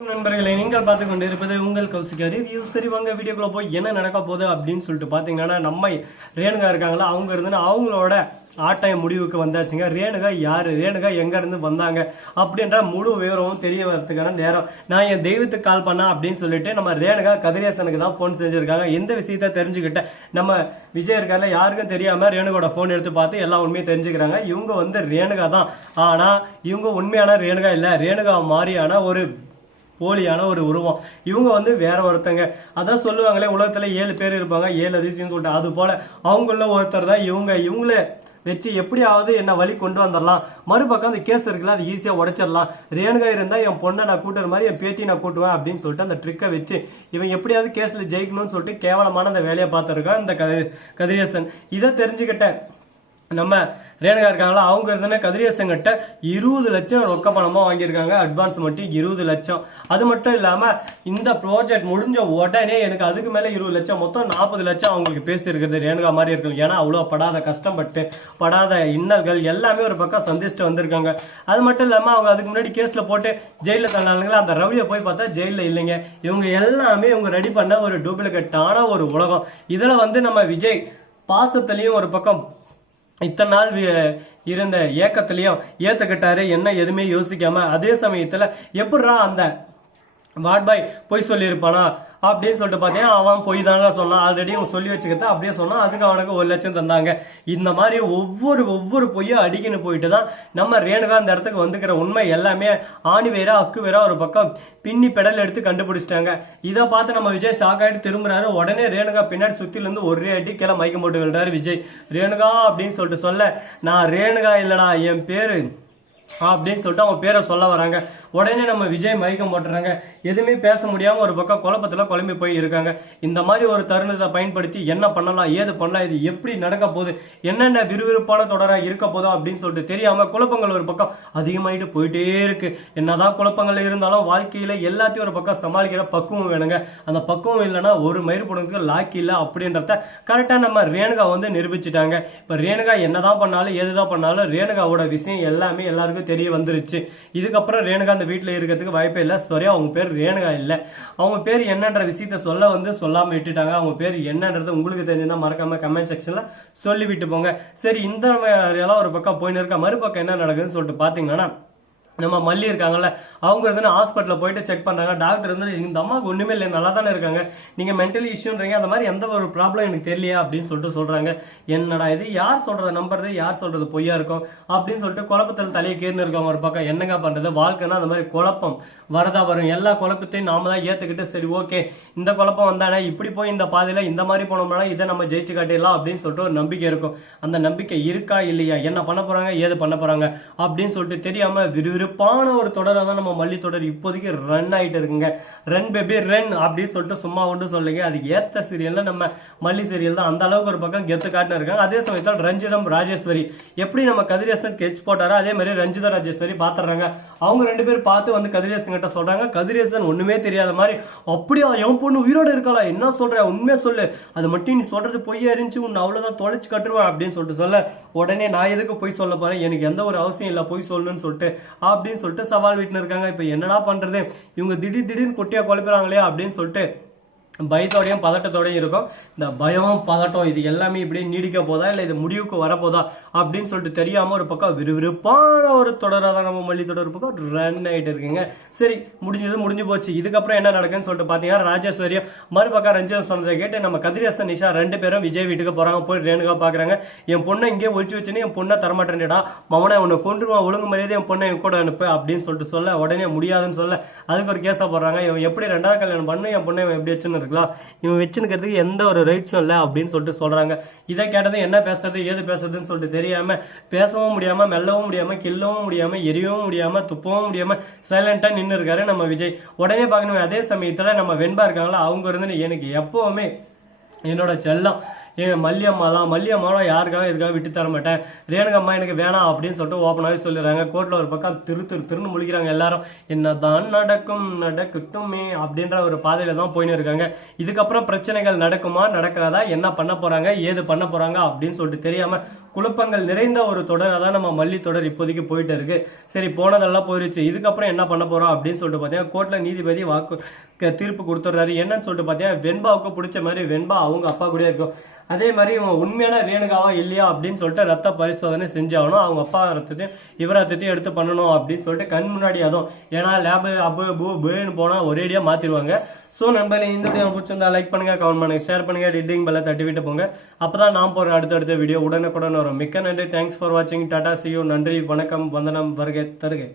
நண்பர்களை நீங்கள் பார்த்து கொண்டு இருப்பது உங்கள் கௌசிகா ரிவ்யூ சரி வாங்க வீடியோக்குள்ள போய் என்ன நடக்க போகுது அப்படின்னு சொல்லிட்டு பாத்தீங்கன்னா நம்ம ரேணுகா இருக்காங்களா அவங்க இருந்துன்னு அவங்களோட ஆட்டம் முடிவுக்கு வந்தாச்சுங்க. ரேணுகா யாரு? ரேணுகா எங்க இருந்து வந்தாங்க? அப்படின்ற முழு விவரமும் தெரிய வரதுக்கான நேரம். நான் என் தெய்வத்துக்கு கால் பண்ணா அப்படின்னு சொல்லிட்டு நம்ம ரேணுகா கதிரேசனுக்கு தான் ஃபோன் செஞ்சிருக்காங்க. எந்த விஷயத்த தெரிஞ்சுக்கிட்ட நம்ம விஜய் இருக்கார்ல யாருக்கும் தெரியாம ரேணுகோட ஃபோன் எடுத்து பார்த்து எல்லா உண்மையும் தெரிஞ்சுக்கிறாங்க. இவங்க வந்து ரேணுகா தான். ஆனா இவங்க உண்மையான ரேணுகா இல்ல. ரேணுகா மாதிரியான ஒரு போலியான ஒரு உருவம். இவங்க வந்து வேற ஒருத்தங்க. அதான் சொல்லுவாங்களே உலகத்துல ஏழு பேர் இருப்பாங்க ஏழு அதிசயம் சொல்லிட்டு. அது போல அவங்கள ஒருத்தர் தான் இவங்க. இவங்கள வச்சு எப்படியாவது என்ன வழி கொண்டு வந்துடலாம். மறுபக்கம் அந்த கேஸ் இருக்குல்ல அது ஈஸியா உடைச்சிடலாம். ரேணுகா இருந்தா என் பொண்ணை நான் கூட்டுற மாதிரி என் பேத்தி நான் கூட்டுவேன் அப்படின்னு சொல்லிட்டு அந்த ட்ரிக்கை வச்சு இவன் எப்படியாவது கேஸ்ல ஜெயிக்கணும்னு சொல்லிட்டு கேவலமான அந்த வேலையை பார்த்துருக்கான் இந்த கதி- கதிரேசன். இதை தெரிஞ்சுக்கிட்டேன் நம்ம ரேணுகா இருக்காங்களா? அவங்க இருந்தனே கதிரேசங்கிட்ட இருபது லட்சம் ரொக்க பணமாக வாங்கியிருக்காங்க. அட்வான்ஸ் மட்டும் இருபது லட்சம். அது மட்டும் இல்லாமல் இந்த ப்ராஜெக்ட் முடிஞ்ச உடனே எனக்கு அதுக்கு மேலே இருபது லட்சம் மொத்தம் நாற்பது லட்சம் அவங்களுக்கு பேசியிருக்கிறது ரேணுகா மாதிரி இருக்கும் ஏன்னா அவ்வளோ படாத கஷ்டப்பட்டு படாத இன்னல்கள் எல்லாமே ஒரு பக்கம் சந்திச்சுட்டு வந்திருக்காங்க. அது மட்டும் இல்லாமல் அவங்க அதுக்கு முன்னாடி கேஸில் போட்டு ஜெயிலில் தள்ளானுங்களா? அந்த ரவியை போய் பார்த்தா ஜெயிலில் இல்லைங்க. இவங்க எல்லாமே இவங்க ரெடி பண்ண ஒரு டூப்ளிகேட்டான ஒரு உலகம். இதில் வந்து நம்ம விஜய் பாசத்துலேயும் ஒரு பக்கம் இத்தனை நாள் இருந்த ஏக்கத்திலையும் ஏத்துக்கிட்டாரு என்ன எதுவுமே யோசிக்காம அதே சமயத்துல எப்படிரா அந்த வாட்பாய் பொய் சொல்லியிருப்பானா? அப்படின்னு சொல்லிட்டு பார்த்தீங்கன்னா அவன் பொய் தாங்க சொன்னான். ஆல்ரெடி அவன் சொல்லி வச்சுக்கிட்ட அப்படியே சொன்னான். அதுக்கு அவனுக்கு ஒரு லட்சம் தந்தாங்க. இந்த மாதிரி ஒவ்வொரு ஒவ்வொரு பொய்யும் அடிக்கின்னு போயிட்டு தான் நம்ம ரேணுகா அந்த இடத்துக்கு வந்துக்கிற உண்மை எல்லாமே ஆணி வேற அக்கு வேற ஒரு பக்கம் பின்னி பெடல் எடுத்து கண்டுபிடிச்சிட்டாங்க. இதை பார்த்து நம்ம விஜய் ஷாக் ஆகிட்டு திரும்புறாரு. உடனே ரேணுகா பின்னாடி சுத்திலிருந்து ஒரே அடி கீழே மயக்கம் போட்டு விழுறாரு விஜய். ரேணுகா அப்படின்னு சொல்லிட்டு சொல்ல நான் ரேணுகா இல்லடா என் பேரு அப்படின்னு சொல்லிட்டு அவங்க பேரை சொல்ல வராங்க. உடனே நம்ம விஜய் மயக்கம் போட்டுறாங்க. எதுவுமே பேச முடியாமல் ஒரு பக்கம் குழப்பத்தில் குழம்பி போய் இருக்காங்க. இந்த மாதிரி ஒரு தருணத்தை பயன்படுத்தி என்ன பண்ணலாம் ஏது பண்ணலாம் இது எப்படி நடக்க போகுது என்னென்ன விறுவிறுப்பான தொடராக இருக்க போதோ அப்படின்னு சொல்லிட்டு தெரியாமல் குழப்பங்கள் ஒரு பக்கம் அதிகமாயிட்டு போயிட்டே இருக்கு. என்னதான் குழப்பங்கள் இருந்தாலும் வாழ்க்கையில் எல்லாத்தையும் ஒரு பக்கம் சமாளிக்கிற பக்குவம் வேணுங்க. அந்த பக்குவம் இல்லைன்னா ஒரு மயிர் போடுறதுக்கு லாக்கி இல்லை அப்படின்றத கரெக்டாக நம்ம ரேணுகா வந்து நிரூபிச்சிட்டாங்க. இப்போ ரேணுகா என்னதான் பண்ணாலும் எதுதான் பண்ணாலும் ரேணுகாவோட விஷயம் எல்லாமே எல்லாருக்கும் தெரிய வந்துருச்சு. இதுக்கப்புறம் ரேணுகா அந்த வீட்டில் இருக்கிறதுக்கு வாய்ப்பே இல்லை. சரியா அவங்க பேர் ரேணுகா இல்லை. அவங்க பேர் என்னன்ற விஷயத்த சொல்ல வந்து சொல்லாமல் விட்டுட்டாங்க. அவங்க பேர் என்னன்றது உங்களுக்கு தெரிஞ்சுதான் மறக்காம கமெண்ட் செக்ஷன்ல சொல்லி விட்டு போங்க. சரி இந்த எல்லாம் ஒரு பக்கம் போயின்னு இருக்க? மறுபக்கம் என்ன நடக்குதுன்னு சொல்லிட்டு பாத்தீங்கன்னா நம்ம மல்லி இருக்காங்கல்ல அவங்க வந்து ஹாஸ்பிட்டலில் போயிட்டு செக் பண்ணுறாங்க டாக்டர் வந்து இந்த அம்மாவுக்கு ஒன்றுமே இல்லை நல்லா தானே இருக்காங்க நீங்கள் மென்டலி இஷ்யூன்றீங்க அந்த மாதிரி எந்த ஒரு ப்ராப்ளம் எனக்கு தெரியலையா அப்படின்னு சொல்லிட்டு சொல்கிறாங்க என்னடா இது யார் சொல்கிறத நம்புறது யார் சொல்கிறது பொய்யா இருக்கும்? அப்படின்னு சொல்லிட்டு குழப்பத்தில் தலையை கேர்னு இருக்காங்க ஒரு பக்கம் என்னங்க பண்ணுறது வாழ்க்கைனா அந்த மாதிரி குழப்பம் வரதா வரும். எல்லா குழப்பத்தையும் நாம தான் ஏற்றுக்கிட்டு சரி ஓகே இந்த குழப்பம் வந்தானே இப்படி போய் இந்த பாதையில் இந்த மாதிரி போனோம்னா இதை நம்ம ஜெயிச்சு காட்டிடலாம் அப்படின்னு சொல்லிட்டு ஒரு நம்பிக்கை இருக்கும். அந்த நம்பிக்கை இருக்கா இல்லையா? என்ன பண்ண போகிறாங்க ஏது பண்ண போகிறாங்க அப்படின்னு சொல்லிட்டு தெரியாமல் விறுவிறு வெறுப்பான ஒரு தொடரை தான் நம்ம மல்லி தொடர் இப்போதைக்கு ரன் ஆகிட்டு இருக்குங்க. ரன் பேபி ரன் அப்படின்னு சொல்லிட்டு சும்மா ஒன்று சொல்லுங்க. அதுக்கு ஏற்ற சீரியலில் நம்ம மல்லி சீரியல் தான் அந்த அளவுக்கு ஒரு பக்கம் கெத்து காட்டினு இருக்காங்க. அதே சமயத்தில் ரஞ்சிதம் ராஜேஸ்வரி. எப்படி நம்ம கதிரேசன் கெச் போட்டாரோ அதே மாதிரி ரஞ்சிதா ராஜேஸ்வரி பார்த்துடுறாங்க அவங்க ரெண்டு பேரும் பார்த்து வந்து கதிரேசன் கிட்ட சொல்கிறாங்க கதிரேசன் ஒன்றுமே தெரியாத மாதிரி அப்படியா என் பொண்ணு உயிரோடு இருக்கலாம் என்ன சொல்கிற உண்மையா சொல்லு. அது மட்டும் நீ சொல்கிறது பொய்யா இருந்துச்சு. உன்னை அவ்வளோதான் தொலைச்சு கட்டுருவேன் அப்படின்னு சொல்லிட்டு சொல்ல உடனே நான் எதுக்கு பொய் சொல்ல போகிறேன் எனக்கு எந்த ஒரு அவசியம் இல்லை. பொய் சொல்லணும்னு சொல்லிட்டு அப்படின்னு சொல்லிட்டு சவால் வீட்டுல இருக்காங்க. இப்ப என்னடா பண்றது? இவங்க திடீர் திடீர்னு குட்டியாக குழப்பிறாங்களே அப்படின்னு சொல்லிட்டு பயத்தோடையும் பதட்டத்தோடையும் இருக்கும். இந்த பயம் பதட்டம் இது எல்லாமே இப்படி நீடிக்க போதா இல்லை இது முடிவுக்கு வரப்போதா அப்படின்னு சொல்லிட்டு தெரியாமல் ஒரு பக்கம் விறுவிறுப்பான ஒரு தொடராக தான் நம்ம மல்லி தொடர் பக்கம் ரன் ஆகிட்டு இருக்குங்க. சரி முடிஞ்சது முடிஞ்சு போச்சு. இதுக்கப்புறம் என்ன நடக்குன்னு சொல்லிட்டு பார்த்தீங்கன்னா ராஜேஸ்வரியும் மறுபக்கம் ரஞ்சன் சொன்னதை கேட்டு நம்ம கதிரேசன் நிஷா ரெண்டு பேரும் விஜய் வீட்டுக்கு போகிறாங்க போய் ரேணுகா பார்க்குறாங்க என் பொண்ணை இங்கே ஒழிச்சு வச்சுன்னு என் பொண்ணை தரமாட்டேன்டா. மவனை உன்னை கொண்டுருவான் ஒழுங்கு மரியாதை என் பொண்ணை என் கூட அனுப்பு அப்படின்னு சொல்லிட்டு சொல்ல உடனே முடியாதுன்னு சொல்ல அதுக்கு ஒரு கேஸாக போடுறாங்க. இவன் எப்படி ரெண்டாவது கல்யாணம் பண்ணு என் பொண்ணை எப்படி வச்சுன்னு இருக்கலாம் இவன் வச்சுனுக்கிறதுக்கு எந்த ஒரு ரைட்ஸும் இல்லை அப்படின்னு சொல்லிட்டு சொல்றாங்க. இதை கேட்டது என்ன பேசுறது ஏது பேசுறதுன்னு சொல்லிட்டு தெரியாம பேசவும் முடியாம மெல்லவும் முடியாம கில்லவும் முடியாம எரியவும் முடியாம துப்பவும் முடியாம சைலண்டா நின்று இருக்காரு நம்ம விஜய். உடனே பார்க்கணுமே அதே சமயத்துல நம்ம வெண்பா இருக்காங்களா? அவங்க இருந்து எனக்கு எப்பவுமே என்னோட செல்லம். எங்க மல்லியம்மா தான் மல்லியம்மாவும் யாருக்காக எதுக்காக விட்டு தர மாட்டேன்? ரேணுகம்மா எனக்கு வேணாம் அப்படின்னு சொல்லிட்டு ஓப்பனாகவே சொல்லிடுறாங்க. கோர்ட்டில் ஒரு பக்கம் திரு திரு திருன்னு முழிக்கிறாங்க எல்லாரும். என்னதான் நடக்கும் நடக்கட்டுமே அப்படின்ற ஒரு பாதையில தான் போயின்னு இருக்காங்க. இதுக்கப்புறம் பிரச்சனைகள் நடக்குமா நடக்காதா என்ன பண்ண போறாங்க ஏது பண்ண போறாங்க அப்படின்னு சொல்லிட்டு தெரியாம குழப்பங்கள் நிறைந்த ஒரு தொடராக தான் நம்ம மல்லி தொடர் இப்போதைக்கு போயிட்டு இருக்கு. சரி போனதெல்லாம் போயிருச்சு. இதுக்கப்புறம் என்ன பண்ண போறோம் அப்படின்னு சொல்லிட்டு பார்த்தீங்கன்னா கோர்ட்டில் நீதிபதி வாக்கு தீர்ப்பு கொடுத்துட்றாரு. என்னன்னு சொல்லிட்டு பார்த்தீங்கன்னா வெண்பாவுக்கு பிடிச்ச மாதிரி வெண்பா அவங்க அப்பா கூட இருக்கும். அதே மாதிரி இவன் உண்மையான ரேணுகாவா இல்லையா அப்படின்னு சொல்லிட்டு ரத்த பரிசோதனை செஞ்சாகணும். அவங்க அப்பா ரத்தத்தையும் இவர் ரத்தத்தையும் எடுத்து பண்ணணும் அப்படின்னு சொல்லிட்டு கண் முன்னாடி அதுவும். ஏன்னா லேபு அப்பு பூ புன்னு போனால் ஒரேடியாக மாற்றிடுவாங்க ஸோ நண்பர்களே இந்த வீடியோ பிடிச்சிருந்தா லைக் பண்ணுங்க கமெண்ட் பண்ணுங்க ஷேர் பண்ணுங்க டிட்டிங் பெல்ல தட்டி விட்டு போங்க. அப்பதான் நான் போகிற அடுத்தடுத்த வீடியோ உடனுக்குடன் வரும். மிக்க நன்றி. தேங்க்ஸ் ஃபார் வாட்சிங் டாடா சியூ நன்றி. வணக்கம். வந்தனம். வருகை தருகை.